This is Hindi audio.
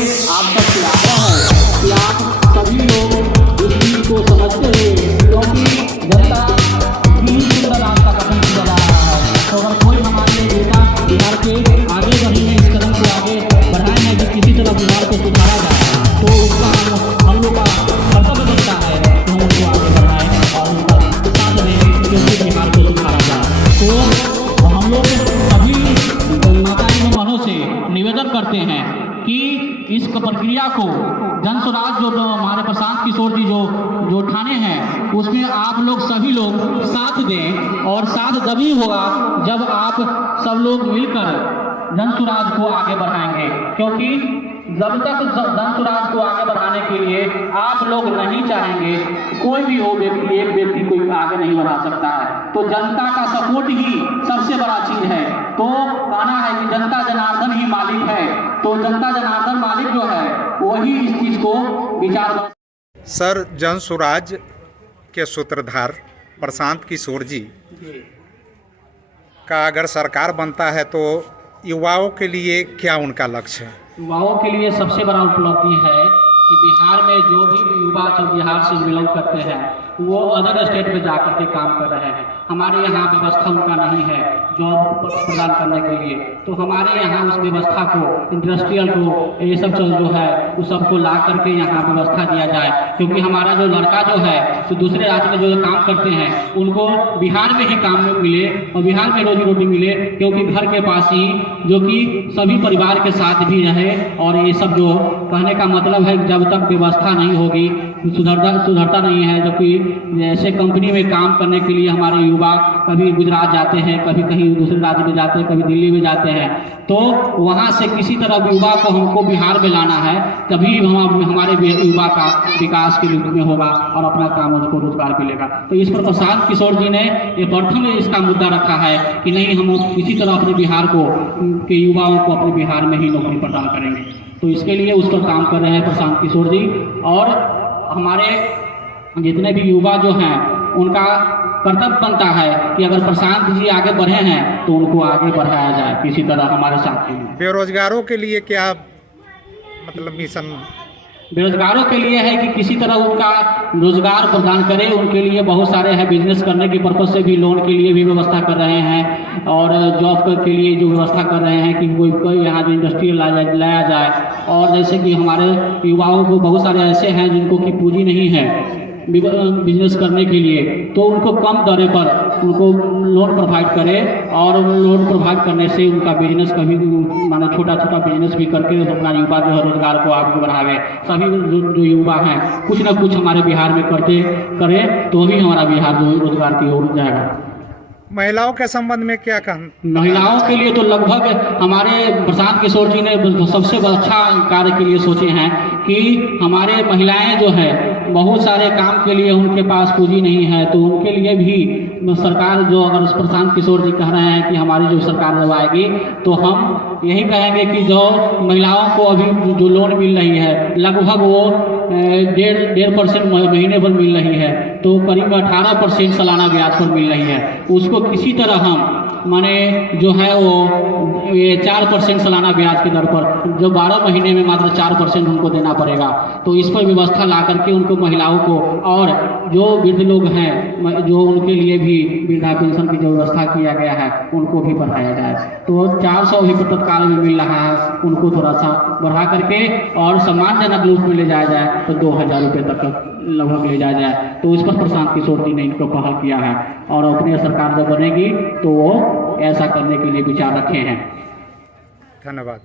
आप सबसे आग्रह है कि आप सभी लोग इस चीज को समझते हुए, क्योंकि जनता ही सुंदर रास्ता कदम चला रहा है, तो अगर कोई हमारे नेता बिहार के आगे बढ़े हैं, इस कदम को आगे बढ़ाए हैं कि किसी तरह बिहार को सुधारा जाए, तो उसका हम लोग का कर्तव्य बनता है कि हम उनको आगे बढ़ाएं और उनका साथ दें, क्योंकि बिहार को सुधारा जाए। तो हम लोग सभी माताओं बहनों से निवेदन करते हैं कि इस प्रक्रिया को जन स्वराज जो हमारे प्रशांत किशोर जी जो ठाने हैं, उसमें आप लोग सभी लोग साथ दें, और साथ तभी होगा जब आप सब लोग मिलकर जन स्वराज को आगे बढ़ाएंगे, क्योंकि जब तक जन स्वराज को आगे बढ़ाने के लिए आप लोग नहीं चाहेंगे, कोई भी हो व्यक्ति, एक व्यक्ति कोई आगे नहीं बढ़ा सकता है। तो जनता का सपोर्ट ही सबसे बड़ा चीज है। तो कहना है कि जनता जनार्दन ही मालिक है, तो जनता जनार्दन मालिक जो है वही इस चीज को विचार। सर, जन स्वराज के सूत्रधार प्रशांत किशोर जी का अगर सरकार बनता है तो युवाओं के लिए क्या उनका लक्ष्य है? युवाओं के लिए सबसे बड़ा उपलब्धि है कि बिहार में जो भी युवा सब बिहार से बिलोंग करते हैं वो अदर स्टेट में जाकर के काम कर रहे हैं। हमारे यहाँ व्यवस्था उनका नहीं है जॉब प्रदान करने के लिए, तो हमारे यहाँ उस व्यवस्था को, इंडस्ट्रियल को, ये सब चीज़ जो है उस सबको ला करके यहाँ व्यवस्था दिया जाए, क्योंकि हमारा जो लड़का जो है तो दूसरे राज्य में जो काम करते हैं उनको बिहार में ही काम मिले और बिहार में रोजी रोटी मिले, क्योंकि घर के पास ही जो कि सभी परिवार के साथ भी रहे। और ये सब जो कहने का मतलब है, जब तक व्यवस्था नहीं होगी, सुधरता नहीं है, जबकि जैसे कंपनी में काम करने के लिए हमारे युवा कभी गुजरात जाते हैं, कभी कहीं दूसरे राज्य में जाते हैं, कभी दिल्ली में जाते हैं, तो वहाँ से किसी तरह युवा को हमको बिहार में लाना है, तभी हमारे युवा का विकास के रूप में होगा और अपना काम उसको रोजगार मिलेगा। तो इस पर प्रशांत किशोर जी ने ये प्रथम इसका मुद्दा रखा है कि नहीं, हम किसी तरह अपने बिहार को के युवाओं को अपने बिहार में ही नौकरी प्रदान करेंगे। तो इसके लिए उस पर काम कर रहे हैं प्रशांत किशोर जी, और हमारे जितने भी युवा जो हैं उनका कर्तव्य बनता है कि अगर प्रशांत जी आगे बढ़े हैं तो उनको आगे बढ़ाया जाए किसी तरह हमारे साथ। बेरोजगारों के लिए क्या मतलब मिशन? बेरोजगारों के लिए है कि किसी तरह उनका रोजगार प्रदान करें, उनके लिए बहुत सारे हैं, बिजनेस करने के पर्पज से भी लोन के लिए भी व्यवस्था कर रहे हैं, और जॉब के लिए जो व्यवस्था कर रहे हैं कि कोई यहाँ जो इंडस्ट्री लाया जाए। और जैसे कि हमारे युवाओं को बहुत सारे ऐसे हैं जिनको कि पूंजी नहीं है बिजनेस करने के लिए, तो उनको कम दरे पर उनको लोन प्रोवाइड करें, और लोन प्रोवाइड करने से उनका बिजनेस कभी माने छोटा बिजनेस भी करके अपना युवा जो है रोजगार को आगे बढ़ावे। सभी जो युवा हैं कुछ ना कुछ हमारे बिहार में करें तो ही हमारा बिहार जो रोजगार की ओर जाएगा। महिलाओं के संबंध में क्या कहना? महिलाओं के लिए तो लगभग हमारे प्रशांत किशोर जी ने सबसे अच्छा कार्य के लिए सोचे हैं कि हमारे महिलाएं जो है बहुत सारे काम के लिए उनके पास पूंजी नहीं है, तो उनके लिए भी सरकार जो, अगर प्रशांत किशोर जी कह रहे हैं कि हमारी जो सरकार जब आएगी तो हम यही कहेंगे कि जो महिलाओं को अभी जो लोन मिल रही है लगभग वो 1.5% महीने पर मिल रही है, तो करीब 18% सालाना ब्याज पर मिल रही है। उसको किसी तरह हम माने जो है वो 4% सालाना ब्याज के दर पर, जो 12 महीने में मात्र 4% उनको देना पड़ेगा। तो इस पर व्यवस्था ला करके उनको, महिलाओं को, और जो वृद्ध लोग हैं जो उनके लिए भी वृद्धा पेंशन की जो व्यवस्था किया गया है उनको भी बढ़ाया जाए। तो 400 भी तत्काल में मिल रहा है, उनको थोड़ा सा बढ़ा करके और सम्मानजनक रूप में ले जाया जाए तो 2000 रुपये तक लगभग ले जाया जाए। तो इस पर प्रशांत किशोर जी ने इनको पहल किया है, और अपनी सरकार जब बनेगी तो वो ऐसा करने के लिए विचार रखे हैं। धन्यवाद।